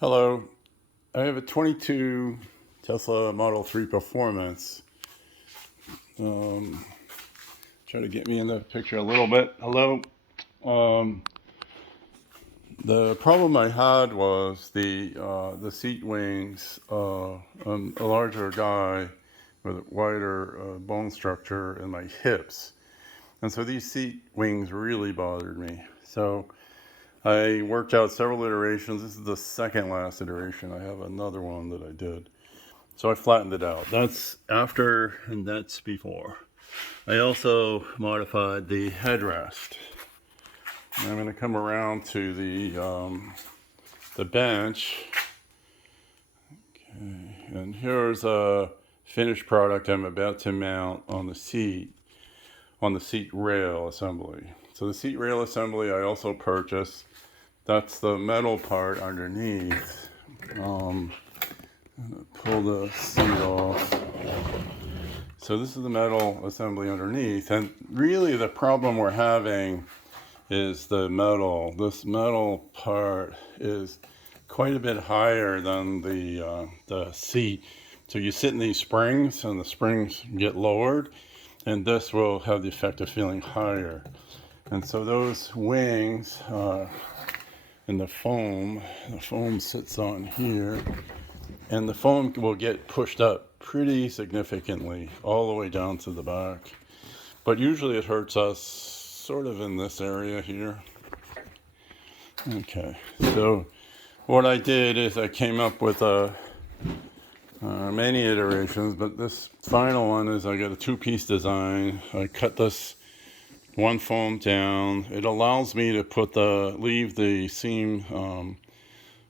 Hello, I have a 22 Tesla Model 3 Performance. Try to get me in the picture a little bit. Hello. Um, the problem I had was the seat wings. I'm a larger guy with a wider bone structure in my hips, and so these seat wings really bothered me. So I worked out several iterations. This is the second last iteration. I have another one that I did. So I flattened it out. That's after and that's before. I also modified the headrest. And I'm going to come around to the bench. Okay. And here's a finished product I'm about to mount on the seat rail assembly. So the seat rail assembly I also purchased. That's the metal part underneath. I'm gonna pull the seat off. So this is the metal assembly underneath, and really the problem we're having is the metal. This metal part is quite a bit higher than the seat. So you sit in these springs, and the springs get lowered, and this will have the effect of feeling higher. And so those wings and the foam sits on here, and the foam will get pushed up pretty significantly all the way down to the back. But usually it hurts us sort of in this area here. Okay, so what I did is I came up with many iterations, but this final one is I got a two-piece design. I cut this one foam down. It allows me to leave the seam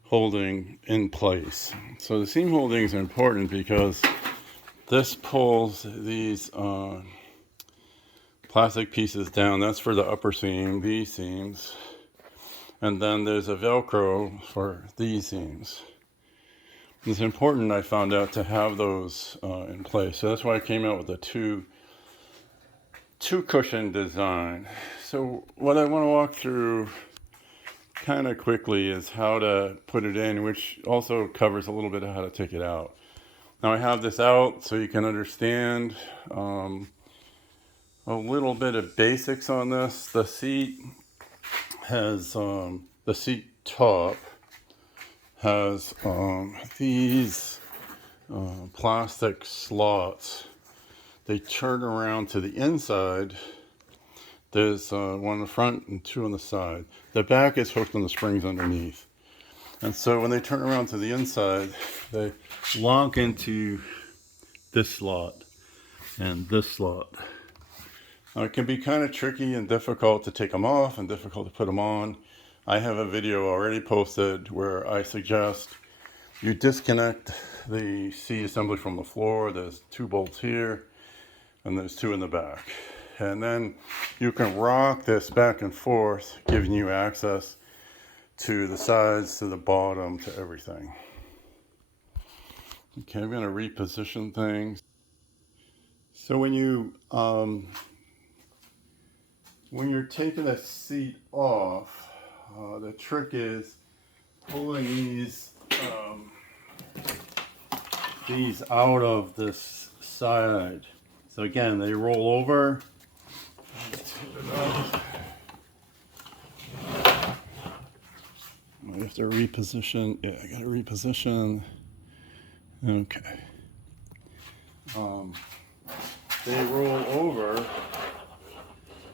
holding in place. So the seam holding is important because this pulls these plastic pieces down. That's for the upper seam, these seams. And then there's a Velcro for these seams. It's important, I found out, to have those in place. So that's why I came out with a two cushion design. So what I want to walk through kind of quickly is how to put it in, which also covers a little bit of how to take it out. Now I have this out so you can understand a little bit of basics on this. The seat has the seat top has these plastic slots. They turn around to the inside. There's one in the front and two on the side. The back is hooked on the springs underneath. And so when they turn around to the inside, they lock into this slot and this slot. Now, it can be kind of tricky and difficult to take them off and difficult to put them on. I have a video already posted where I suggest you disconnect the seat assembly from the floor. There's two bolts here and there's two in the back. And then you can rock this back and forth, giving you access to the sides, to the bottom, to everything. Okay, I'm going to reposition things. So when you're taking the seat off, the trick is pulling these out of this side. So again, they roll over. I have to reposition. Yeah, I got to reposition. Okay. They roll over,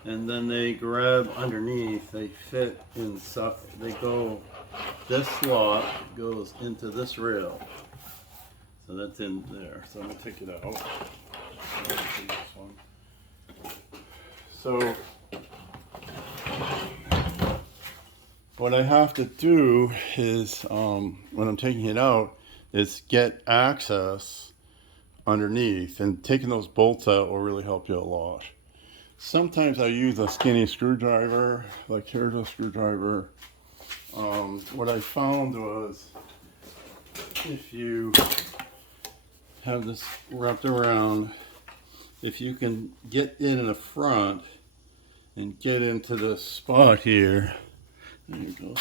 and then they grab underneath. They fit inside. They go. This slot goes into this rail. So that's in there. So I'm gonna take it out. So what I have to do is, when I'm taking it out, is get access underneath, and taking those bolts out will really help you a lot. Sometimes I use a skinny screwdriver, like here's a screwdriver. What I found was if you have this wrapped around, if you can get in the front and get into the spot here, there you go,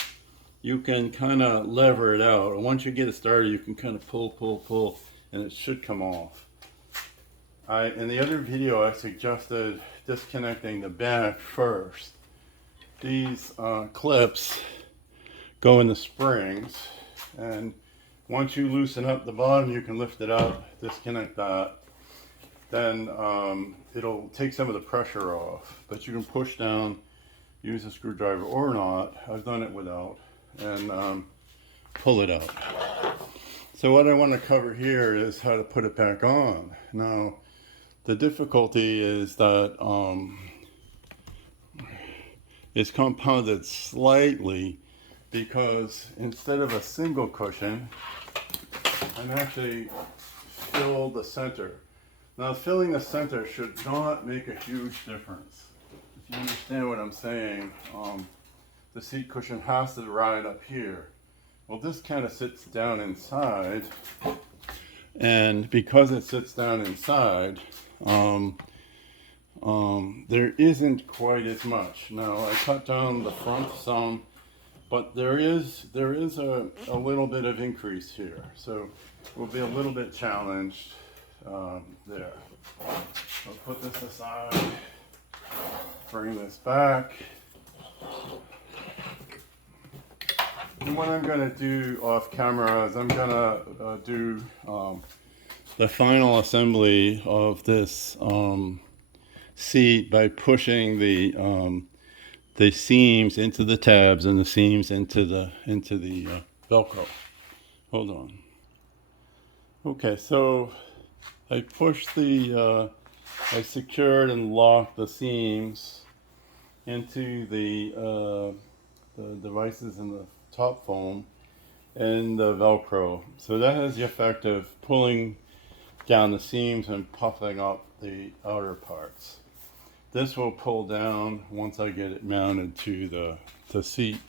you can kind of lever it out. And once you get it started, you can kind of pull, and it should come off. In the other video, I suggested disconnecting the back first. These clips go in the springs, and once you loosen up the bottom, you can lift it up, disconnect that. Then it'll take some of the pressure off, but you can push down, use a screwdriver or not. I've done it without, and pull it out. So what I want to cover here is how to put it back on. Now, the difficulty is that it's compounded slightly because instead of a single cushion, I'm actually filled the center. Now, filling the center should not make a huge difference. If you understand what I'm saying, the seat cushion has to ride up here. Well, this kind of sits down inside, and because it sits down inside, there isn't quite as much. Now, I cut down the front some, but there is a little bit of increase here, so we'll be a little bit challenged there. I'll put this aside, bring this back. And what I'm going to do off camera is I'm going to do the final assembly of this seat by pushing the seams into the tabs and the seams into the Velcro. Hold on. Okay, so I pushed I secured and locked the seams into the devices in the top foam and the Velcro. So that has the effect of pulling down the seams and puffing up the outer parts. This will pull down once I get it mounted to the seat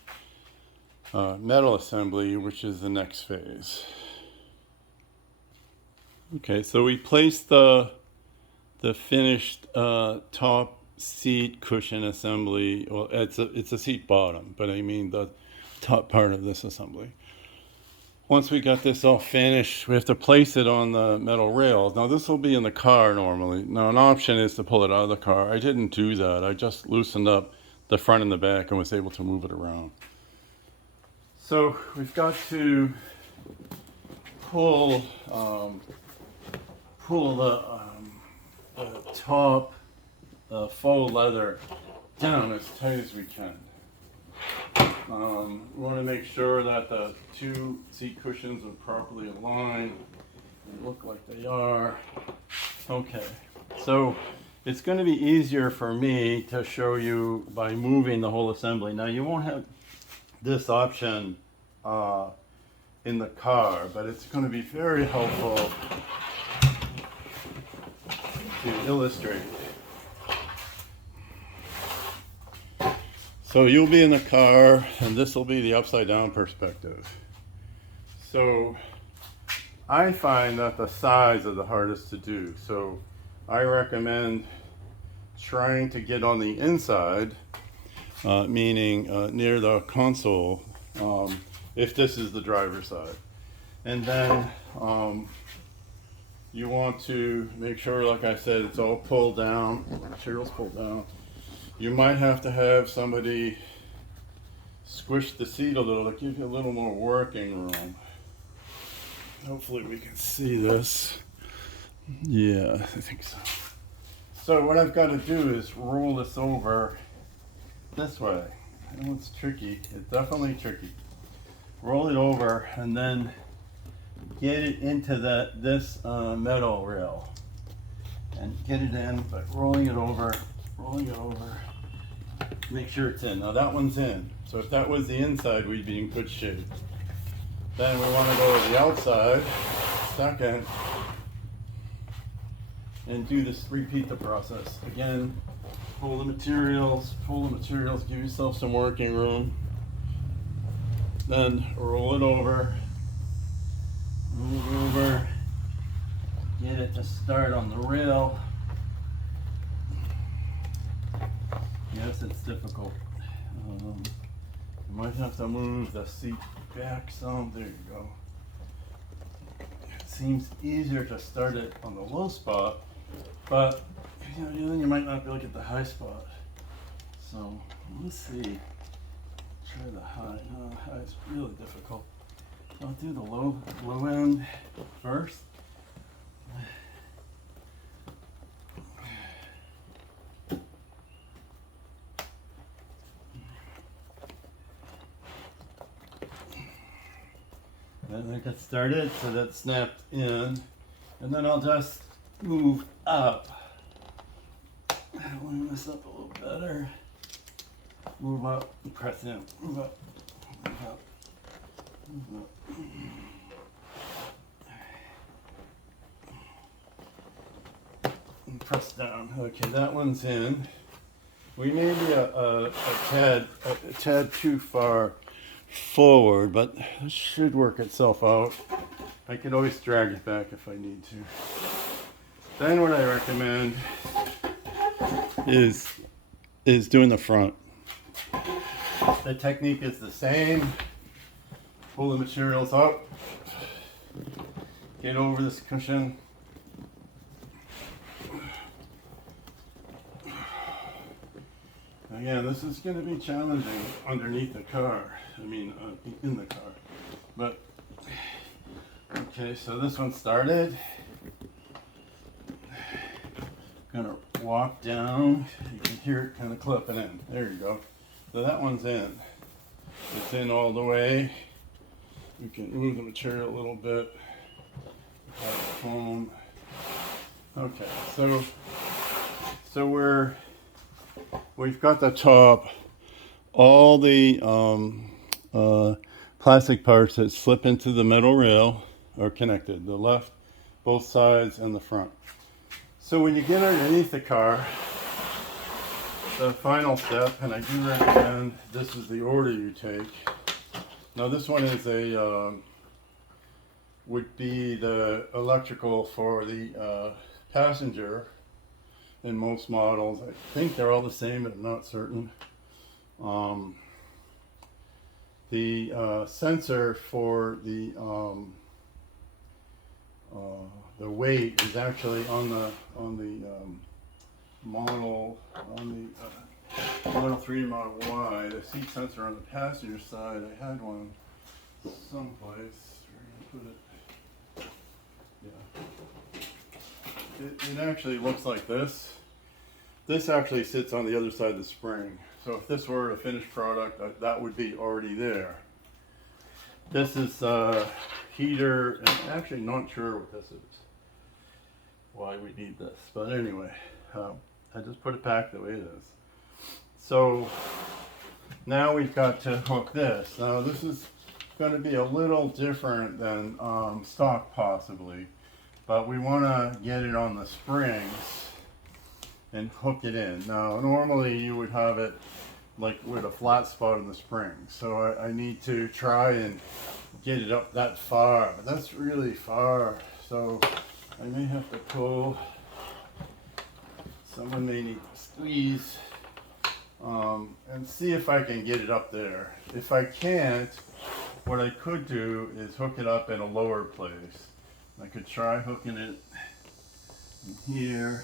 metal assembly, which is the next phase. Okay, so we placed the finished top seat cushion assembly. Well, it's a seat bottom, but I mean the top part of this assembly. Once we got this all finished, we have to place it on the metal rails. Now, this will be in the car normally. Now, an option is to pull it out of the car. I didn't do that. I just loosened up the front and the back and was able to move it around. So we've got to pull the top faux leather down as tight as we can. We want to make sure that the two seat cushions are properly aligned and look like they are. Okay, so it's going to be easier for me to show you by moving the whole assembly. Now, you won't have this option in the car, but it's going to be very helpful to illustrate. So you'll be in the car, and this will be the upside down perspective. So I find that the sides are the hardest to do. So I recommend trying to get on the inside, meaning near the console, if this is the driver's side. And then you want to make sure, like I said, it's all pulled down, material's pulled down. You might have to have somebody squish the seat a little to give you a little more working room. Hopefully we can see this. Yeah, I think so. So what I've got to do is roll this over this way. I know it's tricky. It's definitely tricky. Roll it over and then get it into this metal rail. And get it in by rolling it over. Make sure it's in. Now that one's in. So if that was the inside, we'd be in good shape. Then we want to go to the outside, second, and do this, repeat the process. Again, pull the materials, give yourself some working room. Then roll it over, move over, get it to start on the rail. Yes, it's difficult. You might have to move the seat back some. There you go. It seems easier to start it on the low spot, but then you might not be able to get the high spot. So let's see. Try the high. No, the high is really difficult. I'll do the low end first. And then get started, so that's snapped in, and then I'll just move up. Line this up a little better. Move up, and press in. Move up, move up, move up. And press down. Okay, that one's in. We may be a tad too far forward, but it should work itself out. I could always drag it back if I need to. Then what I recommend is doing the front. The technique is the same. Pull the materials up, get over this cushion. Again, this is going to be challenging underneath the car. I mean, in the car. But, okay, so this one started. Gonna walk down. You can hear it kind of clipping in. There you go. So that one's in. It's in all the way. You can move the material a little bit. Foam. Okay, so we've got the top, all the plastic parts that slip into the metal rail are connected, the left, both sides, and the front. So when you get underneath the car, the final step, and I do recommend this is the order you take. Now this one is would be the electrical for the passenger. In most models, I think they're all the same, but I'm not certain. The sensor for the weight is actually on the model Model 3, Model Y. The seat sensor on the passenger side. I had one someplace. Where did I put it? Yeah. It actually looks like this. This actually sits on the other side of the spring. So if this were a finished product, that would be already there. This is heater, and I'm actually not sure what this is. Why we need this. But anyway, I just put it back the way it is. So now we've got to hook this. Now this is going to be a little different than stock possibly. But we want to get it on the springs and hook it in. Now, normally you would have it like with a flat spot in the spring. So I need to try and get it up that far. But that's really far. So I may have to pull. Someone may need to squeeze and see if I can get it up there. If I can't, what I could do is hook it up in a lower place. I could try hooking it in here.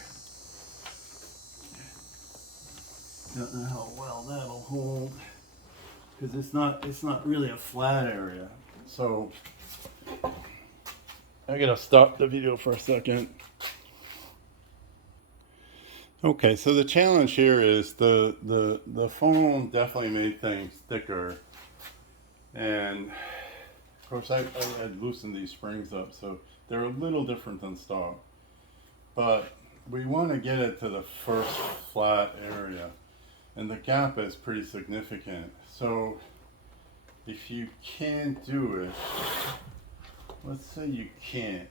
Don't know how well that'll hold because it's not really a flat area. So I gotta stop the video for a second. Okay, so the challenge here is the foam definitely made things thicker, and of course I had loosened these springs up, so they're a little different than stock. But we want to get it to the first flat area, and the gap is pretty significant. So if you can't do it, let's say you can't.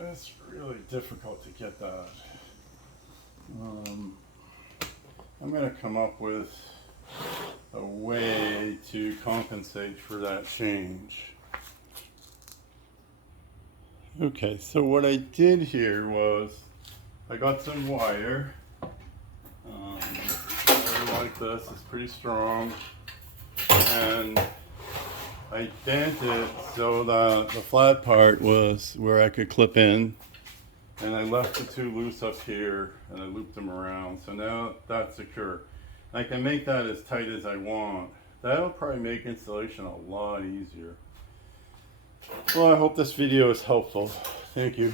It's really difficult to get that. I'm going to come up with a way to compensate for that change. Okay, so what I did here was I got some wire. I want to like this. It's pretty strong. And I bent it so that the flat part was where I could clip in. And I left the two loose up here and I looped them around. So now that's secure. I can make that as tight as I want. That'll probably make installation a lot easier. Well, I hope this video is helpful. Thank you.